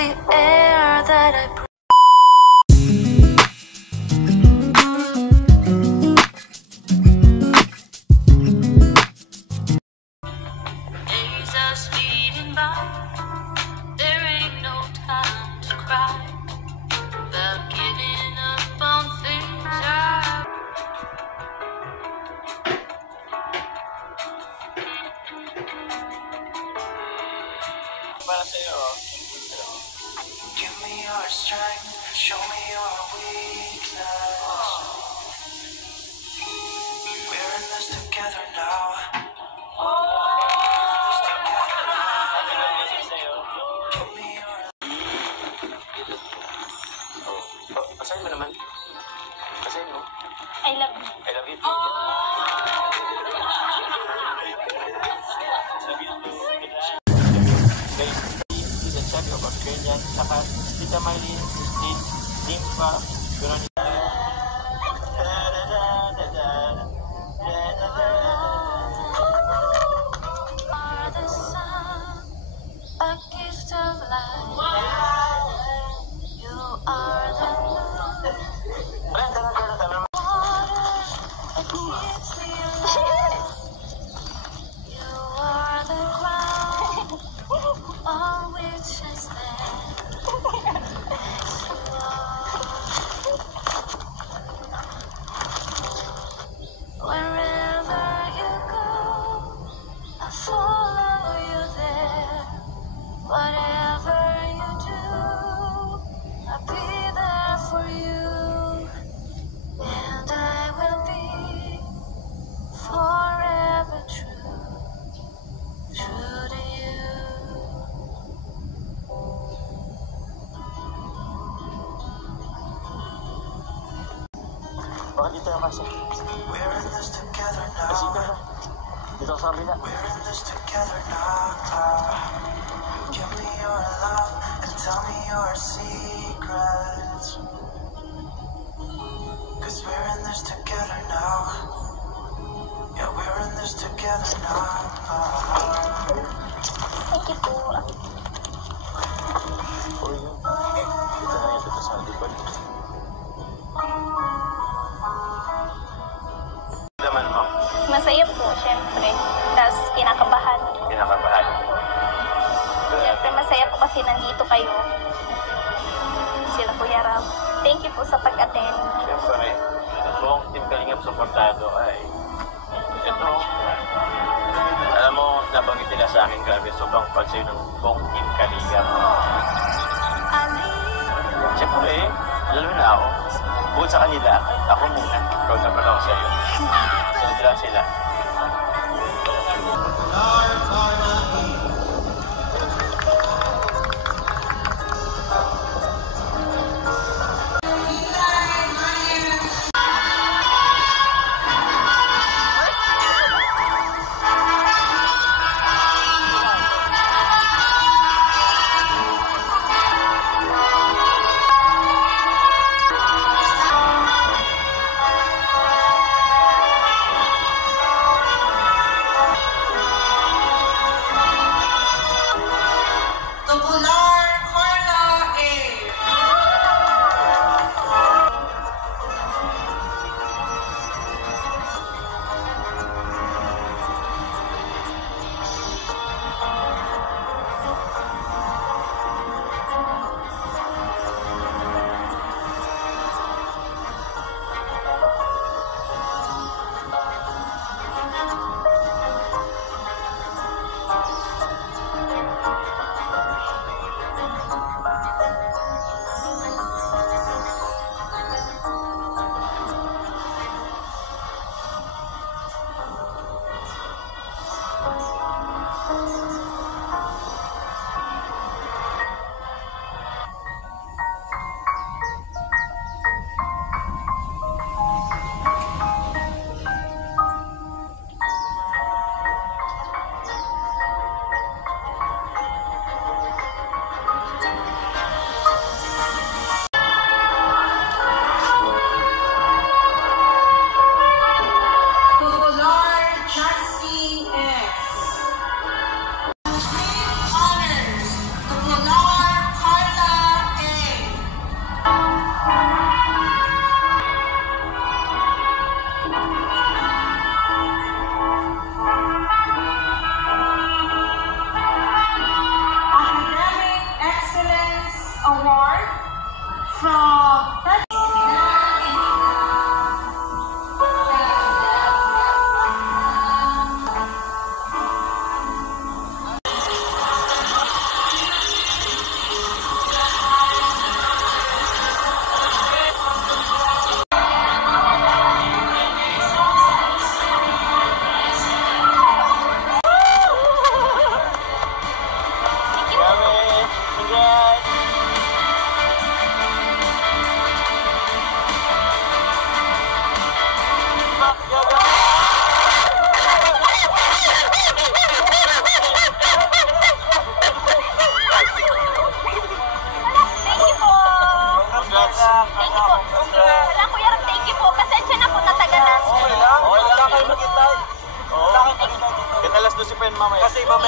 the air that I breathe. Days are speeding by. There ain't no time to cry about giving up on things I. Para sa'yo, give me your strength, show me your weakness. We're in this together now. Give me your. pasahin mo naman. Pasahin mo. I love you. I love you. Tita Chubby of Australian, saka Tita Maylene, Christine, Nympha, Veronica. Are the sun, a gift of light. You are the moon, water that keeps me alive. You are the ground on which I stand. Yes, you are. Wherever you go, I follow you there. Whatever you do, I'll be there for you. And I will be forever true, true to you. Bakit dito yung kasi? We're in this together Kasi dito now. na. Dito sa kabila. We're in this together now. Give me your love and tell me your secrets. 'Cause we're in this together now. Yeah, we're in this together now. Thank you po. For you. Dito na yung dito sa likod. Naman mo? Masaya po, syempre. Tapos kinakabahan. Kinakabahan. Syempre masaya po kasi nandito kayo. Sila Kuya Ram. Thank you po sa pag-attend. Siyempre, buong team Kalingap suportado ay ito. Alam mo, nabanggit nila sa akin grabe sobrang pansin ng buong team Kalingap. Siyempre, lalo na ako. Bukod sa kanila, ako muna. Ikaw naman ako sa'yo. Sunod lang sila.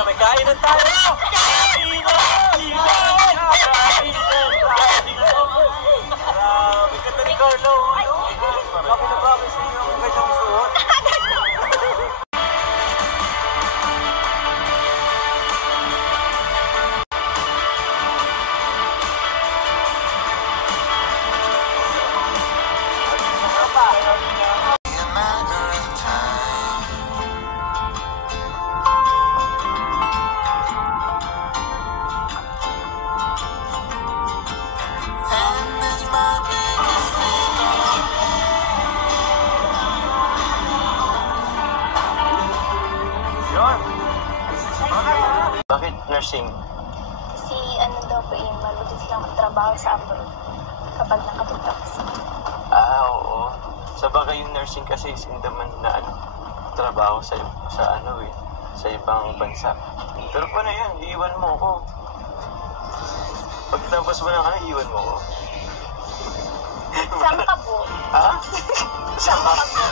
na, may kainan tayo! Kainan! Grabe ganda ni Carlo. Kami na ba? May sinyo ang ganyang suot? A matter of time. And this might be Yun. Bakit nursing? Kasi ano daw po yung mabilis lang magtrabaho sa abroad kapag nakapunta kasi. Oo. Sa bagay yung nursing kasi is in demand na trabaho sa sa ibang bansa. Pero paano yan? Iiwan mo ko. Pagtapos mo ng iiwan mo ko. Sama ka po. Ha? Sama ka po.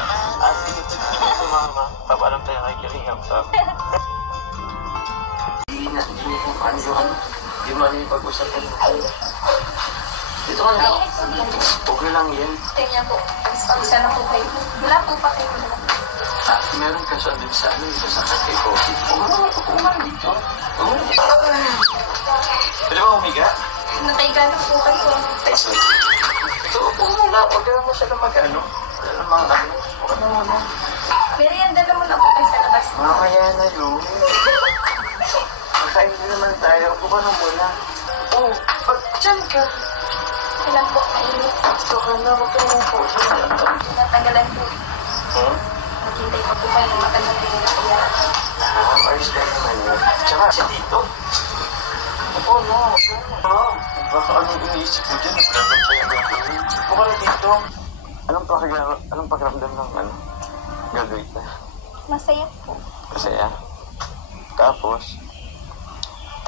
Sige, sumama. Papalam tayo kay Kalingap. Hindi mo yung pag-usapan. Dito ka na. Huwag na lang yan. Tingnan po. Isa na po kayo. Wala po pa kayo. Meron ka sa amin sa kay Coffee. Huwag na dito. Pwede ba umiga? Nataiga na po kayo. Ay, sorry. Ito, upo muna. Huwag ka naman siya na mag-ano. Wala namang Huwag na muna. Merienda na muna po kayo sa labas. Mamaya na yun. Makain din naman tayo. Upo ka na muna. Oh, ba't dyan ka? Ilan po kayo. Ito ka na. Huwag ka naman po. Tinatanggalan po. Maghintay pa po kayo ng matagal din na kaya. Ayos ka naman yun. Tsaka, si Tito. Upo mo. Baka anong iniisip mo dyan? Naglaban sa'yo ng gagawin. Upo ka na dito. Anong pakiramdam ng gagawin na? Masaya po. Masaya.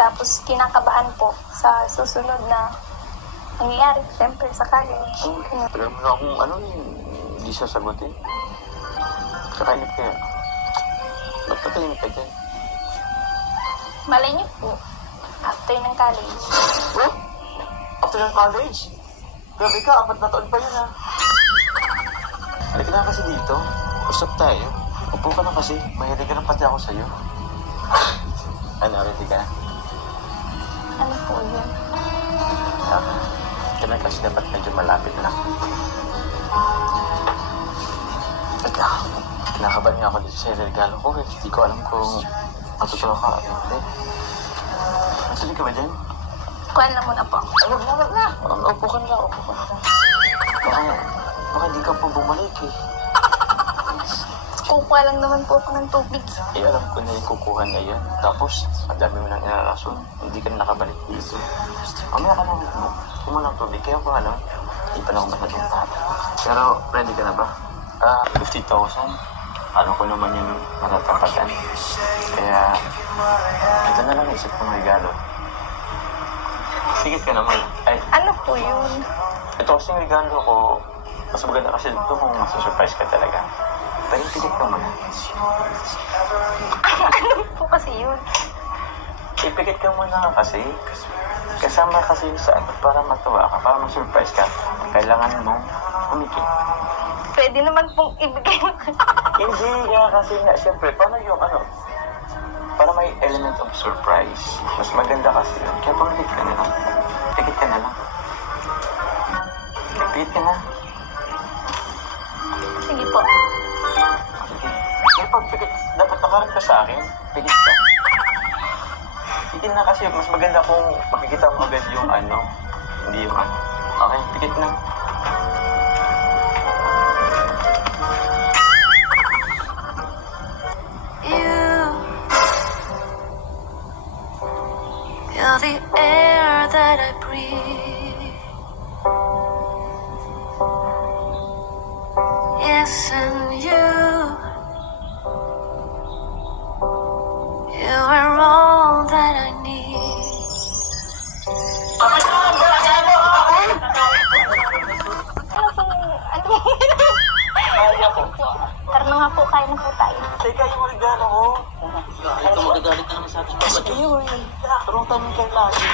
Tapos kinakabahan po sa susunod na nangyayari. Siyempre sa college. Alam mo na kung hindi sasagutin. Kakainip kaya. Ba't patahimik ka dyan? Malay niyo po. After ng college. Oh? After ng college? Grabe ka, 4 na taon pa yun Halika na kasi dito. Usap tayo. Upo ka na kasi. Mahilig ka na pati ako sa'yo. Ready ka? Ano po yun? Kailan kasi dapat medyo malapit na. Teka, kinakabahan nga ako dito sa regalo ko. Hindi ko alam kung matutuwa ka o hindi. Nasali ka ba dyan? Kuhan na muna po. Wag na. Upo ka na. Baka hindi ka po bumalik Kukuha lang naman po ako ng tubig. alam ko na yung kukuha na yan. Tapos, ang dami mo nang inarason. Hindi ka na nakabalik dito. Mamaya ka nang kumalang tubig. Kaya pa hindi pa na ako masyadong tata. Pero, ready ka na ba? 50,000. Ano ko naman yung matatapatan. Kaya, ito na lang isip kong regalo. Sigit ka naman. Ano po yun? Ito kasing regalo ko, mas maganda kasi ito kung masusurprise ka talaga. Pero tigit ka muna. Ano po kasi yun? Ipikit ka muna kasi. Kasama kasi sa para matuwa ka, para ma-surprise ka. Kailangan mong umikit. Pwede naman pong ibigay mo. Hindi nga kasi nga, siyempre, paano yung para may element of surprise. Mas maganda kasi yun. Kaya pumikit ka na lang. Pikit ka na lang. Pikit ka na. Sige po. Sige, pagpikit, dapat nakaharap ka sa akin. Pikit ka. Pikit na kasi, mas maganda kung makikita mo agad yung hindi yung Okay, pikit na. You're the air that I breathe. Yes, and you are all that I need. Ano po? Tara na nga po, kain na po tayo. Teka, yung regalo ko. Ay, ikaw magagalit na naman sa ating kapatid. Sige, yun. Turong tayo kayo lagi.